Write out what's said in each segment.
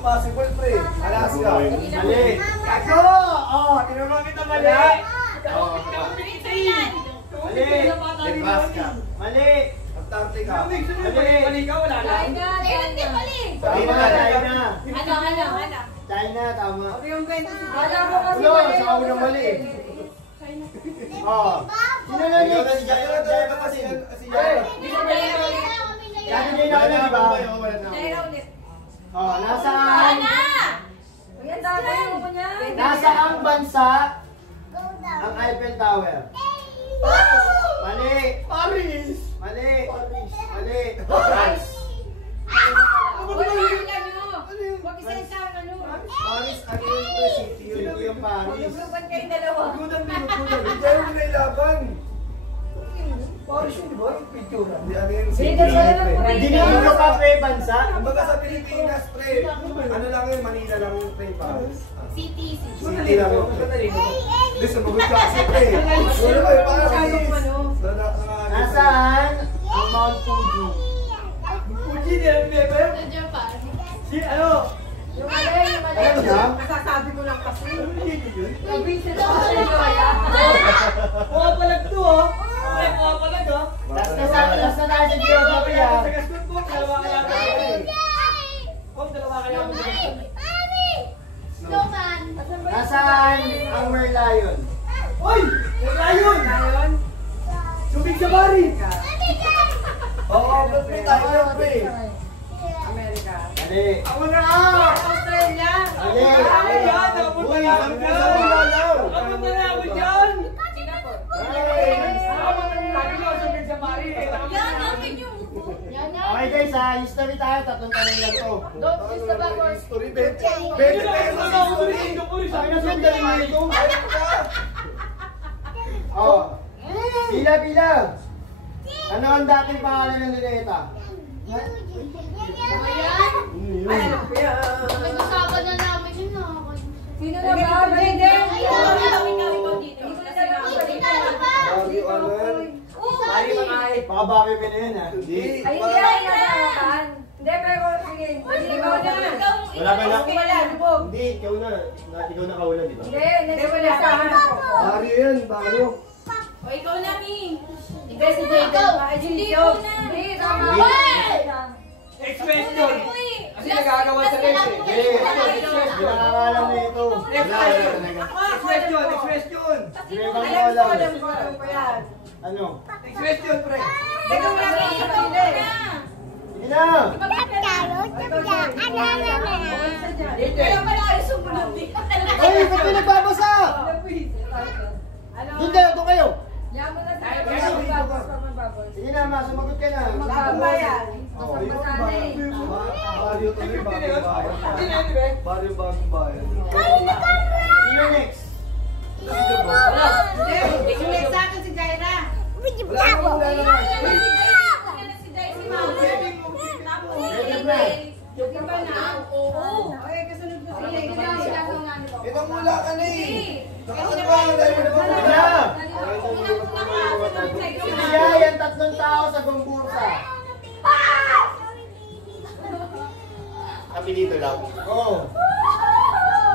Impossible, pre. Alaska. Mali. Kako! Oh, tinulungan kita mali. Mali. Nebraska. Mali. Antarctica. Mali ka, wala na. China. China, tama. Wala, sa ako ng mali. Oh. Sino na ni? Si Jairo kasi. Si Jairo. Dati Jay na wala, di ba? Oh, nasaan? Nasaan bansa ang Eiffel Tower? Mali. Paris. Mali. Mali. France. Paris, ano yung city? Yung Paris. Hindi yung nilaban. Paris yun, di ba? Yung picture. Hindi, ano yung city? Dinigin ko pa pre, bansa? Kumbaga sa Pilipinas, pre. Ano lang yun, Manila lang yung pre, Paris. City lang yun. Hindi, sumagot ka kasi, pre. Wala kayo, Paris. Nasaan ang Mount Fuji? Fuji, di alam niya ba? Si, ano? Alam mo na? Masasabi ko lang kasi. Mukha palag to, oh. Mukha palag, oh. Last na tayo sa geography, ah. Sa gaston po, dalawa kaya mo. Dalawa kaya mo. Nasaan ang Merlion? Oy! Merlion! Subig sa bari! Oo, ba't may tayo, pre? Amerika. Mali. Ako na! Australia. Mali. Napunta na ako dyan! Napunta na ako dyan! Okay guys, sa history tayo, tatlong tanong lang to. Story, 20 pesos na story! Sabi na sundali mo ito. Oh. Pila. Ano ang dating pangalan ng Luneta? Sino na ba? Hindi. Baka Bobby Pin yun, ha? Hindi. Ay, hindi na. Hindi, pero sige. Ikaw na. Wala ba na? Wala, lubog. Hindi, ikaw na. Ikaw na kaulan, di ba? Hindi, wala sa akin ako. Bari yan, baro. O, ikaw na, Ming. Hindi, si Jacob. Hindi ko na. Hindi, tama. Next question. Kasi nagagawa sa next, eh. Hindi, pinangangalan na ito. Next question. Hindi bang Alam ko yan. Ano? Next question, pre. Ikaw na, hindi. Sige na! Kaya pala ay sumunod din. Ay, ba't may nagbabasa? Doon kayo, doon kayo. Yaman na tayo. Sige na, ma, sumagot ka na. Magbabayan. Masang-masana eh. Baryo tuloy, bagong bayan. Baryo bagong bayan. Sino next? Hindi, yung next sa akin si Jaira. Wala naman. Joke ba na? Oo. Okay, kasunod ko siya. Ito mula ka na eh. Nakakatawa ka dahil mo naman. Sige na! Sige yan, tatlong tao sa Gombursa. Kami dito lang. Oo.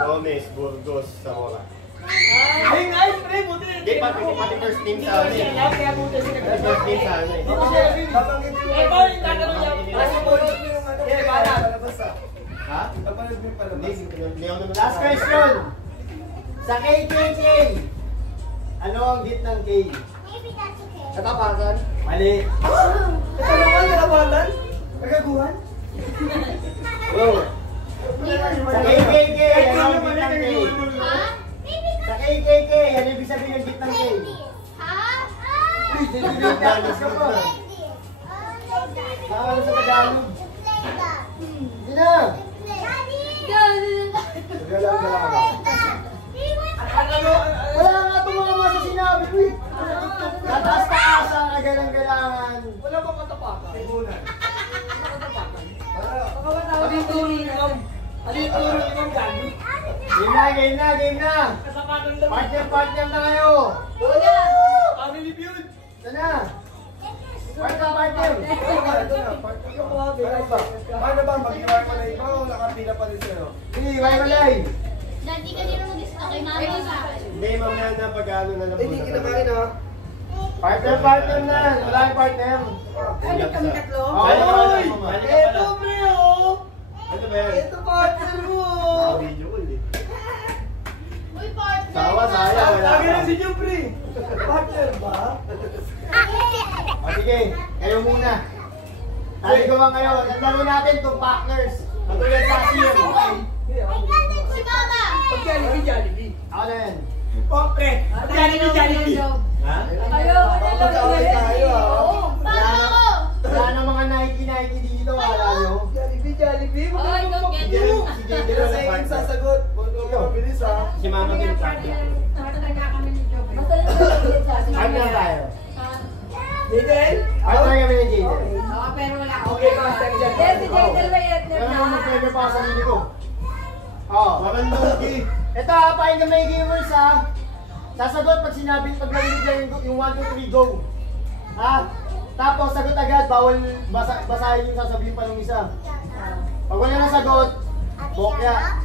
Gomez, Burgos, Zamora. Ay, nice, pre. Buti. Hindi, pati first name sa ano eh. Pati first name sa ano eh. Babanggit mo yung... Paul, tatanong niya. Napanood mo yung ano. Palabas ah. Ha? Napanood mo yung palabas. Hindi ako naman. Last question! Sa KKK, ano ang git ng K? Katapakan. Mali. Ito naman, kalabatan. Kagaguhan. Wow. Sa KKK, ano ang git ng K? Sa KKK, ano ibig sabihin ng git ng K? Tagalog ka pa. Baka sa Tagalog. Hindi na. Wala nga itong mga masa sinabi ko eh. Tatas-taas ang kagalang-galangan. Wala bang katapakan? Kaibunan. Ano yung turo niyo? Ano yung turo niyo ng gano'n? Game na. Partner na kayo. Family feud. Ito na. Partner. Ito na, partner. Paano ba? Mag-iwan ko na ikaw, pila pa rin sa'yo. Sige, walay. Dati ka din naman gusto kay mama sa akin. Hindi, mamaya na pag-ano na lang. Hindi kinakain ha. Partner na. Wala yung partner. Ano kami tatlo? Ay! Eto, pre, oh! Ano ba yan? Ito, partner mo! Video ko eh. Uy, partner! Sawa, sayang. Lagi na si Jupri! Partner ba? O sige, kayo muna. Sabi ko ba ngayon, naglaro natin itong partners. Matulad kasi yun. Si mama! Jollibee. Ako na yan. Oh, pre! Jollibee! Ha? Kayo, Magkakaway tayo, ha? Paano ako? Wala na mga Nike dito, wala nyo. Jollibee! Oh, Huwag ikaw, mo get Si mo. JJ Pero na sa yung partner. sasagot. Huwag mo mabilis, ha? Si Mama din partner. Basta lang sa Partner tayo. Jadel? Partner kami ni JJ. pero wala ako. Okay, basta ka dyan. Yes, si Jaydel may etner Kaya na. naman mag-prepare pa ako sa sarili ko. Oo. Parang lugi. Ito ha, pakinggan may gamers ha. Sasagot pag sinabi, pag narinig yung 1, 2, 3, go. Ha? Tapos sagot agad, bawal basahin yung sasabihin pa ng isa. Pag wala nang sagot, bokya.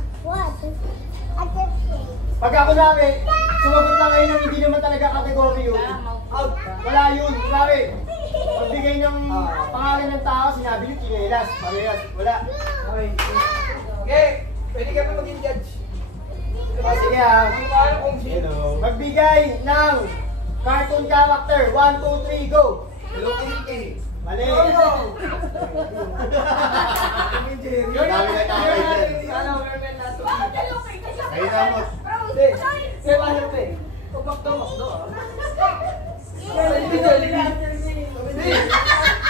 Pag ako namin, sumagot lang ngayon ng hindi naman talaga kategory yun. Out! Wala yun, grabe. Pagbigay ng pangalan ng tao, sinabi yung kinelas, parehas, wala. Okay. Okay, pwede ka pa maging judge. O sige ha. Kung paano kung sino. Hello. Magbigay ng cartoon character. 1, 2, 3, go! Hello, Kiki. Mali! Yun Dami na tayo. Ano, Mermen nato. Ayun na mo. Hindi. Hindi, bakit eh? Pagpakto, makdo ah. Jollibee. Hindi.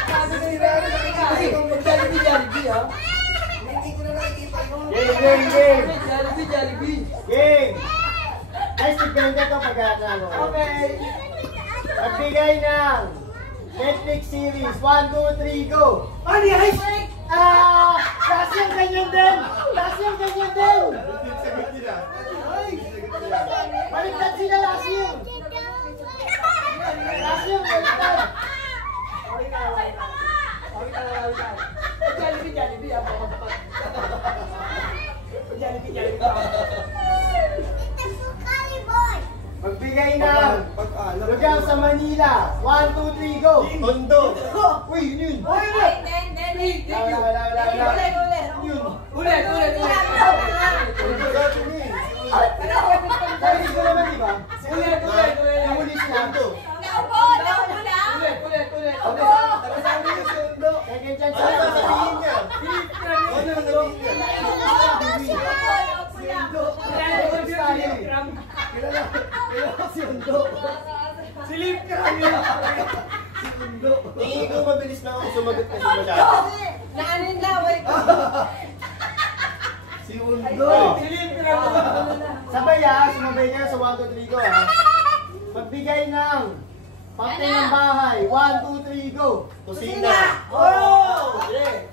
Sabi ko yung raro na kikain. Jollibee ah. Hindi ko na nakikita yun. Game! Jollibee. Game! Guys, tigpende to pag ano. Okay. Magbigay ng Netflix series. 1, 2, 3, go! Ano yan? Last yung ganyan din! Last yung ganyan din! Sagot nila. Baliktad sila last yung! Last yung baliktad! Okay ka. Jollibee ah. Jollibee. Magbigay ng lugar sa Manila. 1, 2, 3, go! Tondo. Uy, yun yun! Thank you. Wala. Yun! Ulit. Sabi ko naman, di ba? Ulit. Nahuli sila. Ulit. Sabi niyo si Undo. Second chance Ano sa sasabihin niya? Ano sasabihin niya? Kilala ko si Undo. Silip ka niya. Si Undo. Tingin ko mabilis lang ako sumagot kasi masyado. Si Undo. Silip ka niya. Sabay ha, sumabay kayo sa 1, 2, 3, go ha. Magbigay ng parte ng bahay. 1, 2, 3, go! Kusina. Oh! Yeah.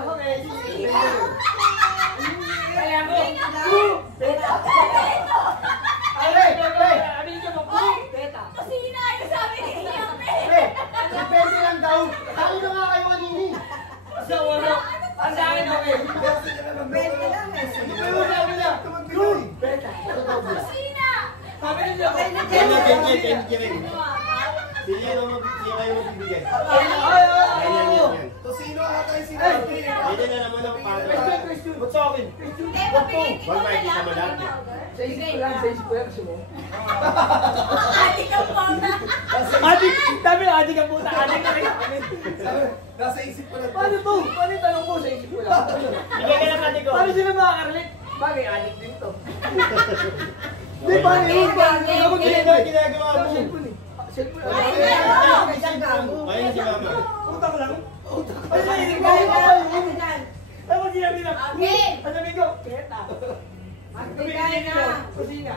Okay, sige. Kaya mo. Pre, depende lang daw. Sabi na nga kayo kanini. Sa wala. Ang sa akin, okay. Sabi niya. Beta. Sabi niya. Yan. Sila kayo magbibigay. Yan. Tosino ata yung sinabi. Yan na naman ang partner. Question. Ba't sa akin? Huwag makikita mo lahat. Sa isip ko yan, gusto mo? Adik, dami na adik ang puta. Adik na rin. Nasa isip ko lang. Paano to? Paano yung tanong ko sa isip ko lang? Bigay ka ng adik ko. Paano sila makaka-relate? Bagay, adik din to. Hindi, paano yun? Paano yun? Ako din. Ano ginagawa mo? Cellphone eh. Cellphone. Ayun na si Mama. Utang lang. Ay, tapos sinabi na, ang sabi ko, keta. Magbigay na. Kusina.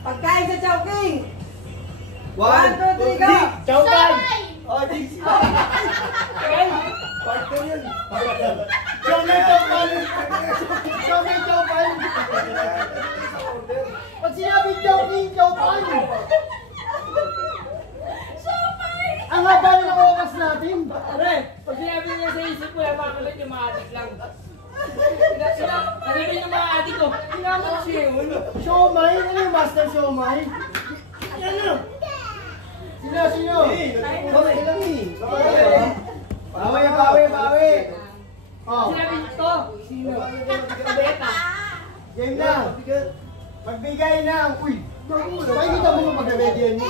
Pagkain sa Chowking. 1, 2, 3, go! Chowkan. Oh, di. Partner yan. Chowman, chowman! Chowman, chowman! Pag sinabi chowking, chowpan! Ang haba ng oras natin! Pre, pag sinabi niya sa isip ko, yung mga yung mga adik lang. Sarili yung mga adik ko. Hinamot siya yun. Siomay? Ano yung master siomay? Ano? Sino? Bakit lang eh. Bawi. Oh, Sinabi ito. Sino? Beta. game na. Magbigay ng, uy, pakikita mo kung mag-ready yan mo.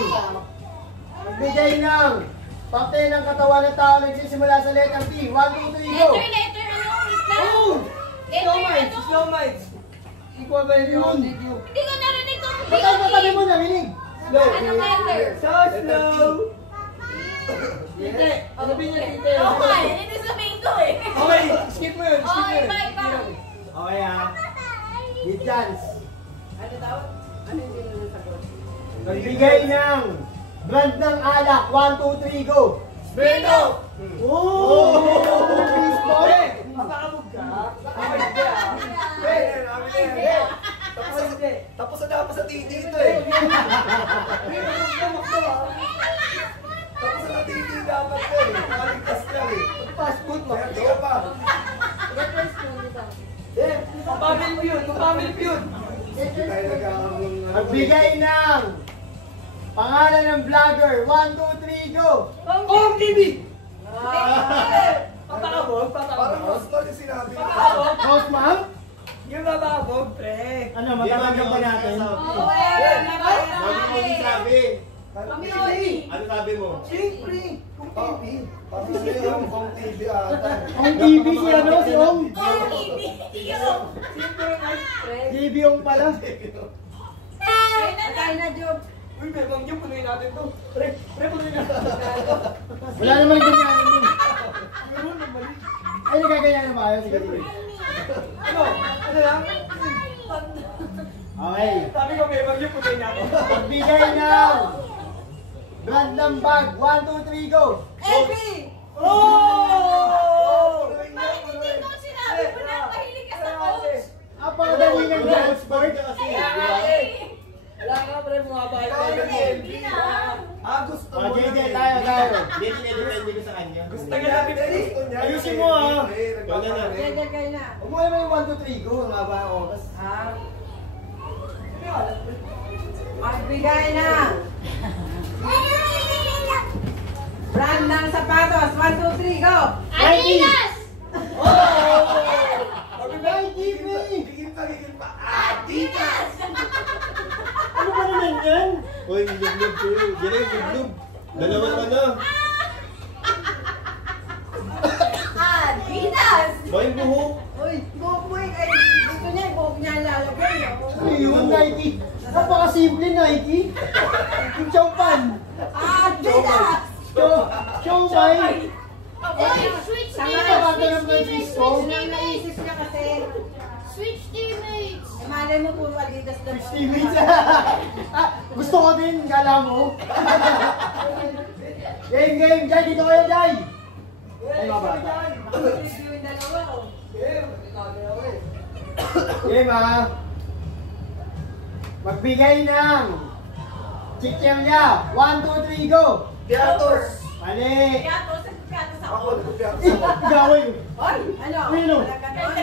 Magbigay ng parte ng katawan ng tao nagsisimula sa letter T. 1, 2, 3, go! Letter, ano? Oh! Letter, ano? Snowmites. Equal ba yun? Hindi ko narinig kung Ba't ang matabi mo narinig? Ano letter? So slow. Tite. Sabihin niya tite. Okay, hindi sabihin ko eh. Okay, skip mo yun. Oh, iba. Okay ah. Good chance. Ano daw? Ano hindi na nasagot? Magbigay ng brand ng alak. 1, 2, 3, go! Spirito. Oh! Baseball? Mapakabog ka. Tapos na sa titi ito eh. Tapos na titi dapat ko eh. Nakaligtas ka eh. Fast food mo. Kaya tiga pa. Mapamil yun. Tayo nagkakaroon ng Magbigay ng pangalan ng vlogger. 1, 2, 3, go! Om TV. Papakabog. Parang hostol yung sinabi ko. Host ma'am? Yung bababog, pre. Ano, matatanggap ba natin? Oo, Sabi mo din sabi. Kami Oli. Ano sabi mo? Siyempre. Kung TV. Tapos yung kung TV ata. Ang TV si ano, si Ong? Oh, TV. Yung. TV Ong pala. Kaya na, Job. Uy, bebang yung punuin natin to. Pre, punuin natin. Wala naman ganyan yun. Ay, nagkaganyan na ba kayo? Sige, sige. Ano? Ano lang? Okay. Sabi ko, bebang yung punuin natin. Magbigay ng brand ng bag. 1, 2, 3, go! LB. Oh! Bakit hindi ko sinabi mo na mahilig ka sa coach? Apakadali ng dance sport. Kaya nga eh. Wala nga, pre, bumabalik Ikaw tayo. yung LB na. Gusto Ah, mo. sige, tayo. Hindi, dinedepende ko sa kanya. Gusto nga natin, pre. Ayusin mo, ah. Wala na. Letter kayo na. Huwag mo naman yung 1, 2, 3, go. Ang haba ang oras. Magbigay na. Brand ng sapatos. 1, 2, 3, go! Adidas. Ay, TV! Gigil pa. Adidas. Ano ba naman yan? Uy, lublub kayo. Gila yung lublub. Dalawa naman na. Adidas. Ba yung buhok? Uy, buhok mo eh. Ay, gusto niya, buhok niya lalagay. Ano yun, Nike? Napakasimple, Nike. Yung chowpan. Adidas! Chowmay. Oy, switch Tama teammates. ka ba ito ng Francisco? Nang naisip niya kasi, Switch teammates. malay mo puro Adidas na. Teammates. Gusto ko din, kala mo. Game. Jai, dito kayo, Jai. Ay, mga bata. Review yung dalawa, oh. Game, ha. Magbigay ng chichirya. 1, 2, 3, go. Piatos. Mali. Piato sa Ako, piatos Eh, ako. gawin. Ay, ano? Sino? Wala ka naman.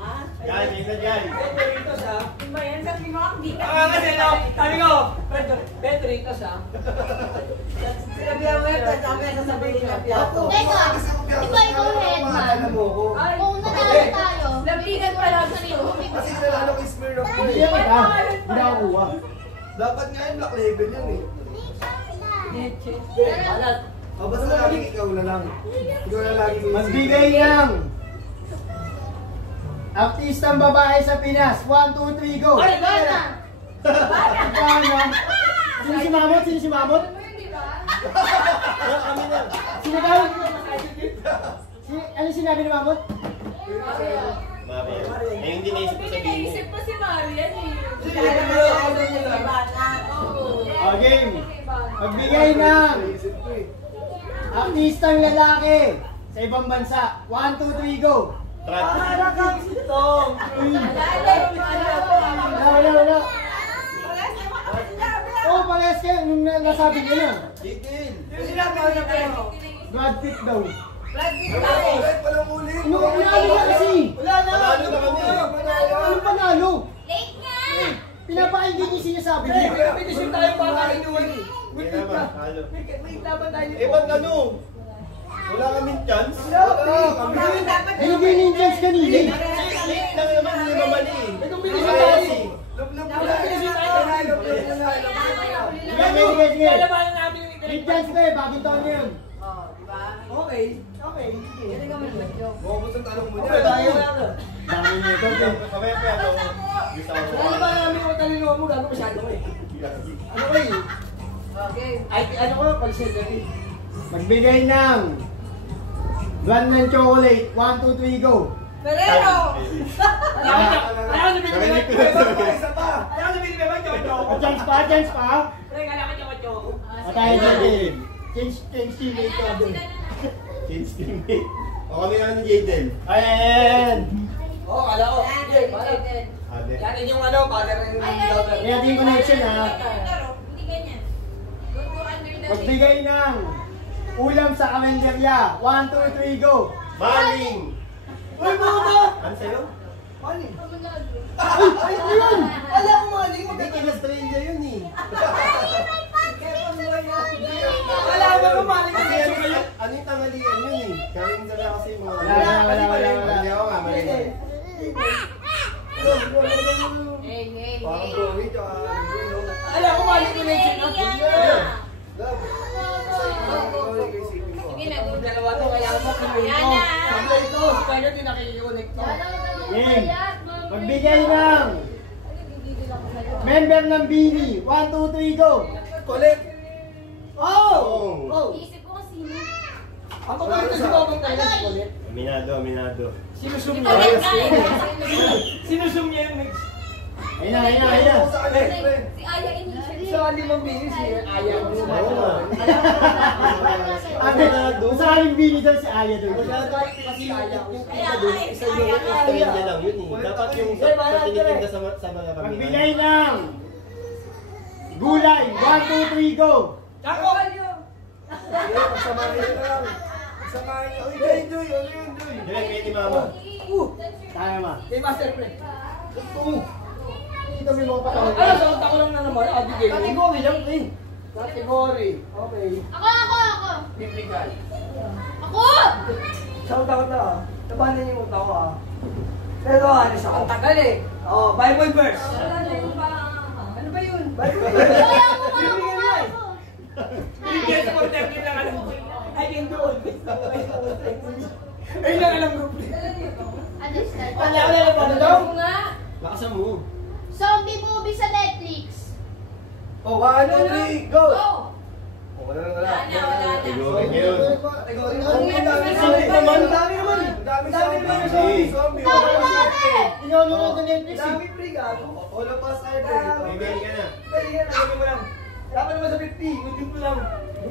Ha? Yan, isa dyan. Dito siya. Diba yan? Sabi mo, hindi ka. Kasi no, sabi ko, Petrito siya. Sabi ang web, sabi ang sasabihin niya, piato. Teka, Kasi kung piatos ikaw ikaw na, headman. maalala mo ko. Kung nanalo tayo, labigan pa lang sa iyo. Kasi nalala ko yung Smirnoff ko Hindi eh. yan ka. Hindi ako kuha. Dapat nga yung black label yan eh. Basta laging ikaw na lang. Ikaw na laging Magbigay ng artistang babae sa Pinas. 1, 2, 3, go. Ay, bana! Paano? Sino si Mamot? Sino si Mamot? Kami na. Sino daw? Ano sinabi ni Mamot? Mami. Eh, hindi naisip ko sabihin mo. Naisip ko si Marian eh. Kaya naman niya yung ibanan. O, game. Magbigay ng Naisip ko eh. artistang lalaki sa ibang bansa. 1, 2, 3, go. Trat. Uy. Wala. Wala. Oh, parehas kayo. Nung nasabi niya na. Kikil. Yung sinabi ko na pero. Brad Pitt daw. Brad Pitt Ay, tayo. ulit, walang uli. yung sinasabi Hey, niyo? may petition tayo para inuwan eh. Hindi naman, halo. May laban tayo. Eh, ba't ano? Wala kaming chance. Hindi yung chance kanina. Late lang naman, hindi naman mali eh. May petition tayo eh. Lublub mo May na. petition tayo. Sige. Lalabanan natin yung May chance ko eh, bagong taon yun. Okay. Okay. Sige. Bukod sa tanong mo Okay, niya. tayo na. Dami niyo ito. Kamaya pa ako. Gusto ko. Lalabanan namin yung talino mo. Gago masyado mo eh. Ano ko eh? Okay. Ay, ano ko? Pag-celery. Magbigay ng buwan ng chocolate. 1, 2, 3, go. Ferrero! Ayaw na binibigay. Isa pa. Ayaw na binibigay. Choco. Chance pa, chance pa. Pre, kala ka choco. Patay na din. Change teammate ko. Change teammate. O kami na ni Jaden. Ayan. Oo, kala ko. Sige, para. Ate. Yan yung ano, para rin yung daughter. May ating connection ha. Hindi ganyan. Go to under the Magbigay ng ulam sa kalendarya. 1, 2, 3, go. Maling. Uy, buta! Ano sa'yo? Mali. Ay, ano yun? Wala akong mali. Hindi, kina stranger yun eh. Wala akong mali. Kasi ano yung tangalian yun eh. Kaming dala kasi yung mga... Wala. Hindi ako nga, mali. Hey, hey, Parang hey. Chloe, tsaka Linggo, no? Wala akong mali connection. Love. Sige na, go. Dalawa to, kaya ako pinuhin Yan ko. na. Sabi ito, si Kaya din nakikiconnect to. Game. Magbigay ng member ng Bini. 1, 2, 3, go. Collect. Oh! Oh. Oh! Isip ko kung sino. Ako ba ito si Babang Thailand si Collect? Aminado. Sinusum Si niya. Colette nga. Sinusum niya yung mix. Ayun na. Sa akin, friend. Si Aya initial. Sa limang bilis, si Aya. Oo nga. Ano? Sa aling Bini daw si Aya doon. Kasi Aya. Kaya nga eh, si Aya nga. Stranger lang yun eh. Dapat yung sa tinitinda sa mga pamilya. Magbigay ng gulay. 1, 2, 3, go. Ako! Pagsamahin nyo lang. Pagsamahin nyo. Uy, Joy, ano yun, Joy? Direk kayo ni Mama. Tama. Kay Master Pre. Ito may mga patawag. Ano, sa ako lang na naman. Abigay. Category lang, eh. Category. Okay. Ako. Biblical. Ako! Shout out na ah. Nabanan niyo yung tawa ah. Pero ano siya, ang tagal eh. Oh, Bible verse. Ano ba yun? Bible Ay, verse. ako. Bibigyan sa content yun lang alam ko. I can do all this. Ayun lang alam ko. Understand? Wala na ba daw? Ako nga. Lakasan mo. Zombie movie sa Netflix. Oh, 1, 2, 3, go! Go! Wala. Wala na. Category yun. Category naman. Ang dami naman. Ang dami naman. Zombie. Inulunod ng Netflix Ang dami pre gago. All of us are there. Bibili ka na. Pwede yan, lagyan mo lang. Dapat naman sa 50, utin mo lang.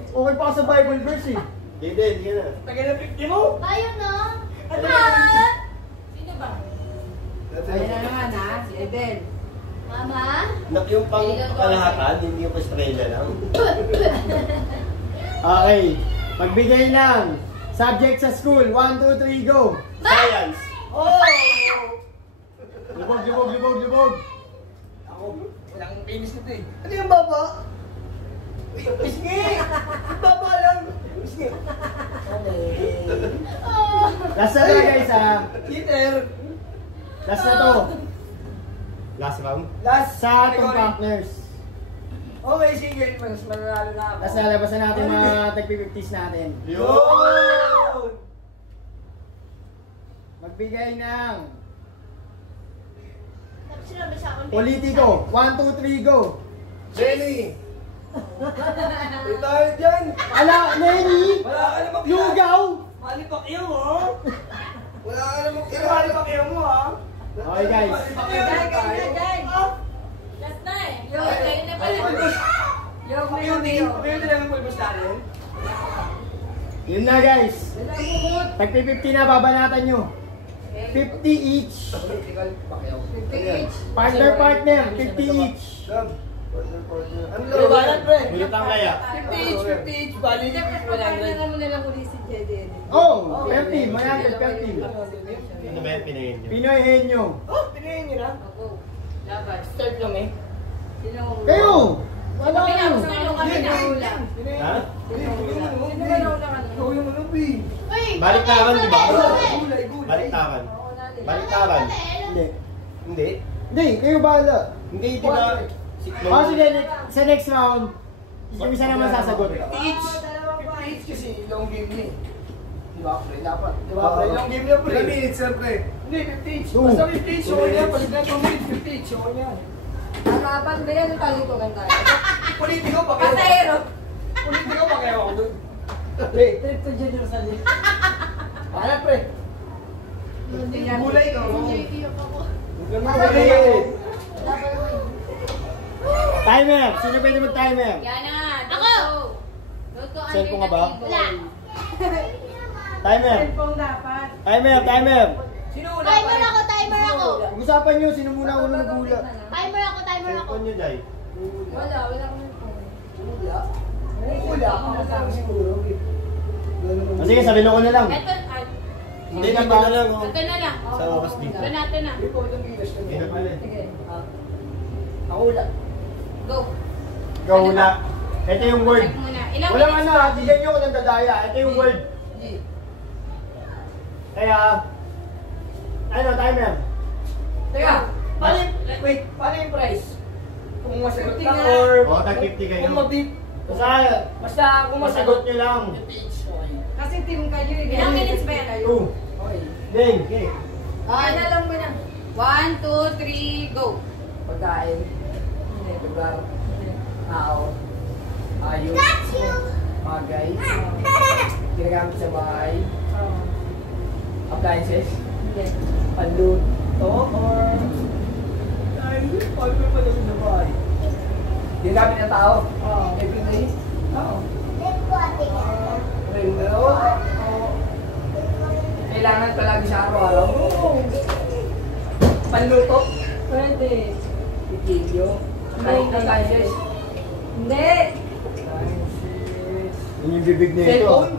Okay pa sa Bible verse eh. Jaden, ka na. Tagay na 50 mo. Tayo na. Ano Sino ba? Ayun na naman ha, si Eden. Mama? Nak yung pang kalahatan, hindi yung estrella lang. Okay. Magbigay ng subject sa school. 1, 2, 3, go. Science. Oh! Lubog. Ako, walang finish nito eh. Ano yung baba? Sige! Baba lang! Sige! Last na to guys ha. Peter! Last na to. Last round. Last Sa atong category. partners. Okay, sige. Mas mananalo na ako. Last na labasan natin mga tag-50s natin. Yun! Magbigay ng Tapos sinabi sa akin. politiko. 1, 2, 3, go. Jenny! Tayo dyan! Ala, Lenny! Wala ka namang Lugaw! Mali pa kayo mo! Wala ka namang Mali pa kayo mo ha! Okay guys. Last na eh. Kayo na pala. Kayo din lang ang pulbos natin. Yun na guys. Tag-50 na, babanatan nyo. 50 each. Partner, 50 each. Ano Liwanag, pre. Bulutang kaya. 50 each, bali. mo nalang uli si Jeden. Oh, 50. Mayagad, 50. Ano ba yung pinayin nyo? Pinoy Henyo. Oh, pinayin nyo na. Laban. Start kami. Kayo! Wala Kami na, kayo! gusto nyo kami na hula. Ha? Sino ba nauna ka na? Ikaw yung ano, B. Baliktaran, di ba? Gulay, gulay. Baliktaran. Ako na din. Baliktaran. Hindi. Hindi? Hindi, kayo bahala. Hindi, di ba? Oh, sige, sa next round, yung isa naman sasagot. Each. Dalawang pa. Each kasi long game niya. Di ba, pre? Dapat. Di ba, pre? Long game niya, pre. 3 minutes, siyempre. Hindi, 50 each. Two. Basta 50 each. Okay yan. Palit na 2 minutes, 50 each. Okay yan. Hanapan ba yan? Talikuran tayo. Politiko, pa kayo. Pasahero. Politiko, pa kayo ako dun. Pre. Trip to Jerusalem. Kaya, pre. Gulay ka. Timer! Sino pwede mag-timer? Yana, Ako. Luto ang Cellphone ka ba? Wala. Timer! Cellphone dapat. Timer! Timer! Sino una? Timer ako, timer ako. Usapan nyo, sino muna ulo nag-hula? Timer ako, timer ako. Cellphone nyo, Jai. Wala akong phone. Wala. Wala. Ako sa akin siguro. O sige, sabihin ko na lang. Ito, Hindi na ba na lang, oh. ito na lang. Sa wakas dito. Ito natin na. Ikaw itong gilas ka. Hindi na pala. Sige. Ako wala. Go. Ikaw na. Ito yung word. Check muna. Ilang Walang minutes ano, ba? bigyan nyo ko ng dadaya. Ito yung word. Kaya, ano, timer. Teka, paano wait, paano yung price? Kung masagot ka 50 na. or... O, tag 50 kayo. Kung mabip, Basta, basta kung masagot masagot nyo lang. Kasi team kayo eh. Ilang minutes ba yan? 2. Okay. Game. Ay, alam mo na. 1, 2, 3, go. Pagkain, lugar, tao, ayos, bagay, ginagamit sa bahay, Oo. appliances, Hindi. panluto, or... Ay, paano pa naman sa bahay? Ginagamit ng tao, Oo. everyday, Oo. regular, kailangan palagi sa araw-araw, panluto, Pwede. itilyo, appliances, Hindi. appliances, Yun yung bibig nito. cellphone,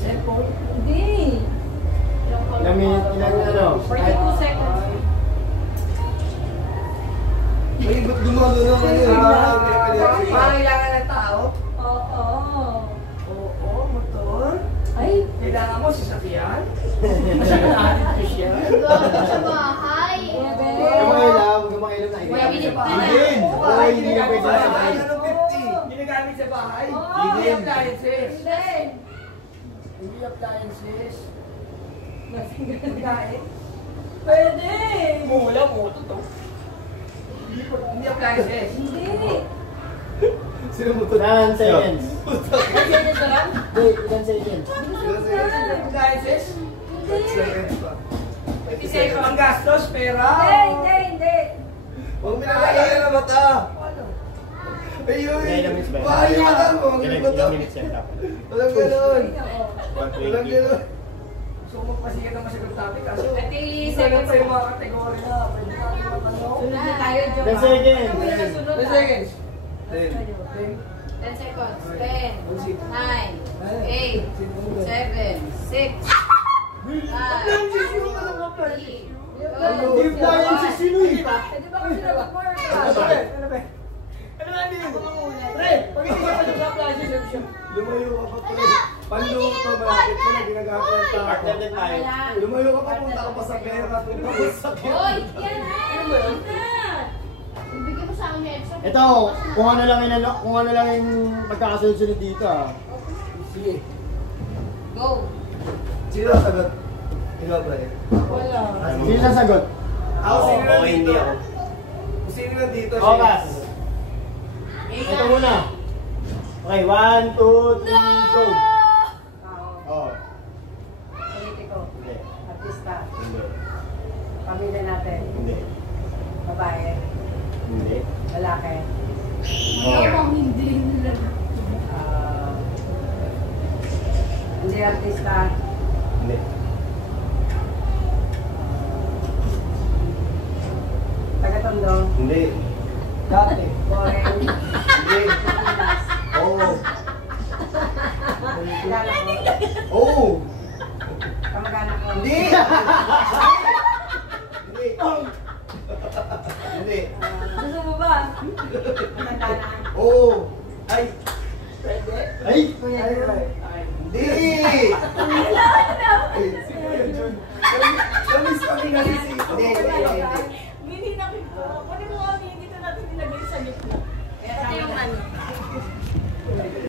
cellphone, Hindi. Ilang minute, ilang ano? 42 seconds. Ay, ba't gumagano ka yun? kailangan ng tao, Oo. oo, motor, Ay. kailangan mo sasakyan, masyadong siya. Sa bahay. Kumailam na Kuya, minute na na. Higin! Oo, hindi ka pwede Bahay, sabay. anong 50? Ginagamit sa bahay. Oo. Hindi appliances. Hindi. Hindi appliances. Pagkain. Pwede. Mula mo, totoo. Hindi appliances. Hindi. Sino mo to? 9 seconds. Appliances na lang? Wait, ilan seconds? Appliances? Seconds pa. 50 seconds. Ang gastos, pera. Hindi. Huwag mo nalagay na mata. Ayun. Ilang minutes ba? Bahay na lang. Huwag mo mata. Ilang minutes yan dapat? Walang ganun. 120. Walang ganun. So, magpasigat ang masagot natin. Kaso, 30 seconds seconds. pa yung mga kategory na. Pwede natin matanong. Sunod na tayo, Joe. 10 seconds. Ano yung nasunod 10 ah? seconds. 10 seconds. 10, 9, 8, 7, 6, 5, 4, Give na yung si Sinoy. Eh, di ba kasi nag-work ka? Ano ba? Ano ba din? Pre, pag hindi ka pa sa appliances, siya. Lumayo ka pa pre. Panluto, malapit ka na ginagamit ng tao. Partner din tayo. Lumayo ka pa, punta ka pa sa pera, punta ka sa sakit. Hoy, yan na. Bigyan mo sa akin yung extra. Ito, kung ano lang yung magkakasunod-sunod dito ah. Sige. Go. Sino ang sagot? Ikaw pre. Wala. Sino sasagot? Ako, sino Oo, nandito? hindi ako. Kung sino nandito? Oras. Ito muna. Okay, 1, 2, 3, go. Oh. Politiko. Hindi. Artista. Hindi. Pamilya natin. Hindi. Babae. Hindi. Lalaki. Oh. Hindi artista. Hindi. Taga-tondo. Hindi. Dati. Boring. Hindi. Oo. Kilala ko. Oo. Kamag-anak ko. Hindi. Hindi. Hindi. Gusto mo ba? Oo. Ay. Pwede? Ay! Kuya, Ay. Hindi!